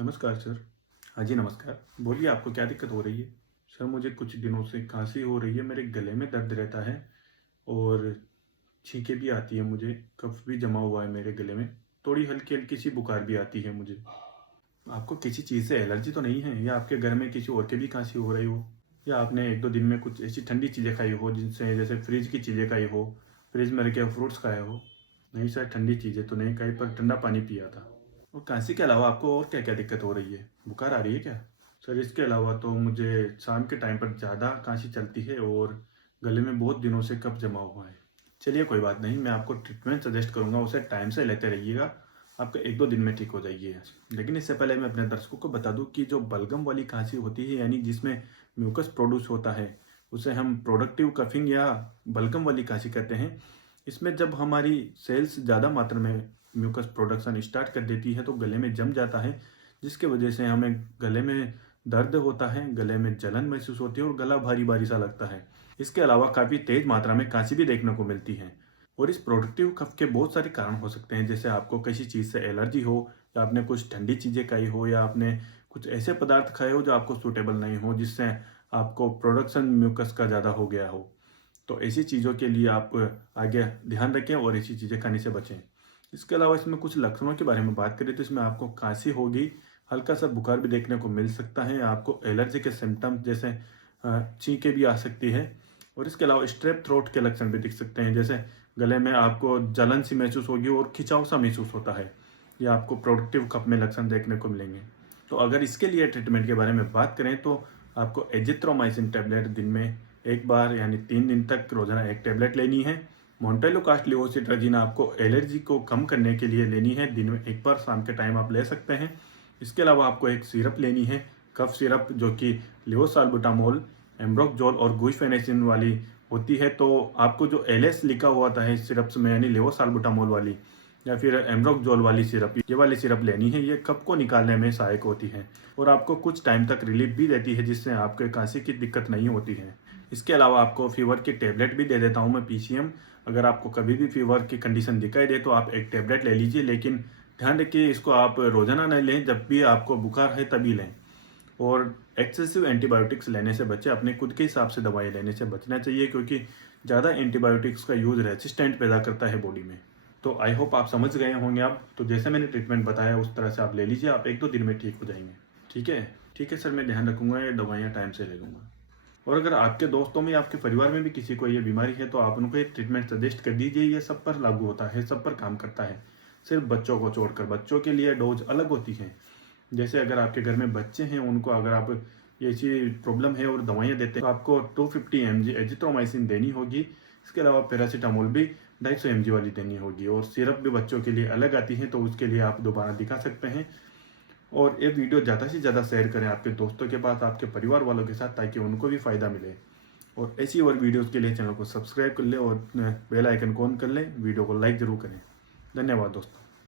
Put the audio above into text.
नमस्कार सर। हाँ जी, नमस्कार। बोलिए आपको क्या दिक्कत हो रही है? सर मुझे कुछ दिनों से खाँसी हो रही है, मेरे गले में दर्द रहता है और छींकें भी आती है मुझे, कफ़ भी जमा हुआ है मेरे गले में, थोड़ी हल्की-हल्की सी बुखार भी आती है मुझे। आपको किसी चीज़ से एलर्जी तो नहीं है या आपके घर में किसी और के भी खाँसी हो रही हो? या आपने 1-2 दिन में कुछ ऐसी ठंडी चीज़ें खाई हो जिनसे जैसे फ्रिज की चीज़ें खाई हो, फ्रिज में रखे फ्रूट्स खाए हो? नहीं सर, ठंडी चीज़ें तो नहीं खाई पर ठंडा पानी पिया था। और खाँसी के अलावा आपको और क्या-क्या दिक्कत हो रही है? बुखार आ रही है क्या? सर इसके अलावा तो मुझे शाम के टाइम पर ज़्यादा खाँसी चलती है और गले में बहुत दिनों से कफ़ जमा हुआ है। चलिए कोई बात नहीं, मैं आपको ट्रीटमेंट सजेस्ट करूँगा, उसे टाइम से लेते रहिएगा, आपका 1-2 दिन में ठीक हो जाएगी। लेकिन इससे पहले मैं अपने दर्शकों को बता दूँ कि जो बलगम वाली खाँसी होती है यानी जिसमें म्यूकस प्रोड्यूस होता है, उसे हम प्रोडक्टिव कफिंग या बलगम वाली खाँसी कहते हैं। इसमें जब हमारी सेल्स ज़्यादा मात्रा में म्यूकस प्रोडक्शन स्टार्ट कर देती है तो गले में जम जाता है, जिसकी वजह से हमें गले में दर्द होता है, गले में जलन महसूस होती है और गला भारी-भारी सा लगता है। इसके अलावा काफ़ी तेज़ मात्रा में खाँसी भी देखने को मिलती है और इस प्रोडक्टिव कफ के बहुत सारे कारण हो सकते हैं, जैसे आपको किसी चीज़ से एलर्जी हो या आपने कुछ ठंडी चीज़ें खाई हो या आपने कुछ ऐसे पदार्थ खाए हो जो आपको सूटेबल नहीं हो, जिससे आपको प्रोडक्शन म्यूकस का ज़्यादा हो गया हो। तो ऐसी चीज़ों के लिए आप आगे ध्यान रखें और ऐसी चीज़ें खाने से बचें। इसके अलावा इसमें कुछ लक्षणों के बारे में बात करें तो इसमें आपको खाँसी होगी, हल्का सा बुखार भी देखने को मिल सकता है, आपको एलर्जी के सिम्पटम्स जैसे छींकें भी आ सकती है और इसके अलावा स्ट्रेप थ्रोट के लक्षण भी दिख सकते हैं, जैसे गले में आपको जलन सी महसूस होगी और खिंचाव सा महसूस होता है। ये आपको प्रोडक्टिव कफ में लक्षण देखने को मिलेंगे। तो अगर इसके लिए ट्रीटमेंट के बारे में बात करें तो आपको एजिथ्रोमाइसिन टैबलेट दिन में 1 बार यानी 3 दिन तक रोज़ाना 1 टैबलेट लेनी है। मोंटेलोकास्ट लिवोसिट्राजिन आपको एलर्जी को कम करने के लिए लेनी है, दिन में 1 बार शाम के टाइम आप ले सकते हैं। इसके अलावा आपको एक सिरप लेनी है, कफ सिरप, जो कि लेवोसाल्बुटामोल, एम्ब्रोक्सोल और गुइफेनेसिन वाली होती है। तो आपको जो एलएस लिखा हुआ था इस सिरप्स में यानी लेवोसाल्बुटामोल वाली या फिर एम्ब्रोक्सोल वाली सिरप, ये वाली सिरप लेनी है। ये कफ को निकालने में सहायक होती है और आपको कुछ टाइम तक रिलीफ भी देती है, जिससे आपके खांसी की दिक्कत नहीं होती है। इसके अलावा आपको फीवर की टेबलेट भी दे देता हूँ मैं, पीसीएम। अगर आपको कभी भी फीवर की कंडीशन दिखाई दे तो आप एक टेबलेट ले लीजिए, लेकिन ध्यान रखिए इसको आप रोजाना नहीं लें, जब भी आपको बुखार है तभी लें। और एक्सेसिव एंटीबायोटिक्स लेने से बचें, अपने खुद के हिसाब से दवाई लेने से बचना चाहिए, क्योंकि ज़्यादा एंटीबायोटिक्स का यूज़ रेसिस्टेंट पैदा करता है बॉडी में। तो आई होप आप समझ गए होंगे आप। तो जैसे मैंने ट्रीटमेंट बताया उस तरह से आप ले लीजिए, आप 1-2 दिन में ठीक हो जाएंगे। ठीक है? ठीक है सर, मैं ध्यान रखूँगा, ये दवाइयाँ टाइम से ले लूँगा। और अगर आपके दोस्तों में, आपके परिवार में भी किसी को ये बीमारी है तो आप उनको ये ट्रीटमेंट सजेस्ट कर दीजिए। ये सब पर लागू होता है, सब पर काम करता है, सिर्फ बच्चों को छोड़कर। बच्चों के लिए डोज अलग होती है। जैसे अगर आपके घर में बच्चे हैं, उनको अगर आप ये ऐसी प्रॉब्लम है और दवाइयाँ देते हैं तो आपको 250 mg एजिथ्रोमाइसिन देनी होगी। इसके अलावा पैरासीटामोल भी 250 mg वाली देनी होगी और सिरप भी बच्चों के लिए अलग आती है, तो उसके लिए आप दोबारा दिखा सकते हैं। और ये वीडियो ज़्यादा से ज़्यादा शेयर करें आपके दोस्तों के पास, आपके परिवार वालों के साथ, ताकि उनको भी फ़ायदा मिले। और ऐसी और वीडियोज़ के लिए चैनल को सब्सक्राइब कर लें और बेल आइकन को ऑन कर लें। वीडियो को लाइक ज़रूर करें। धन्यवाद दोस्तों।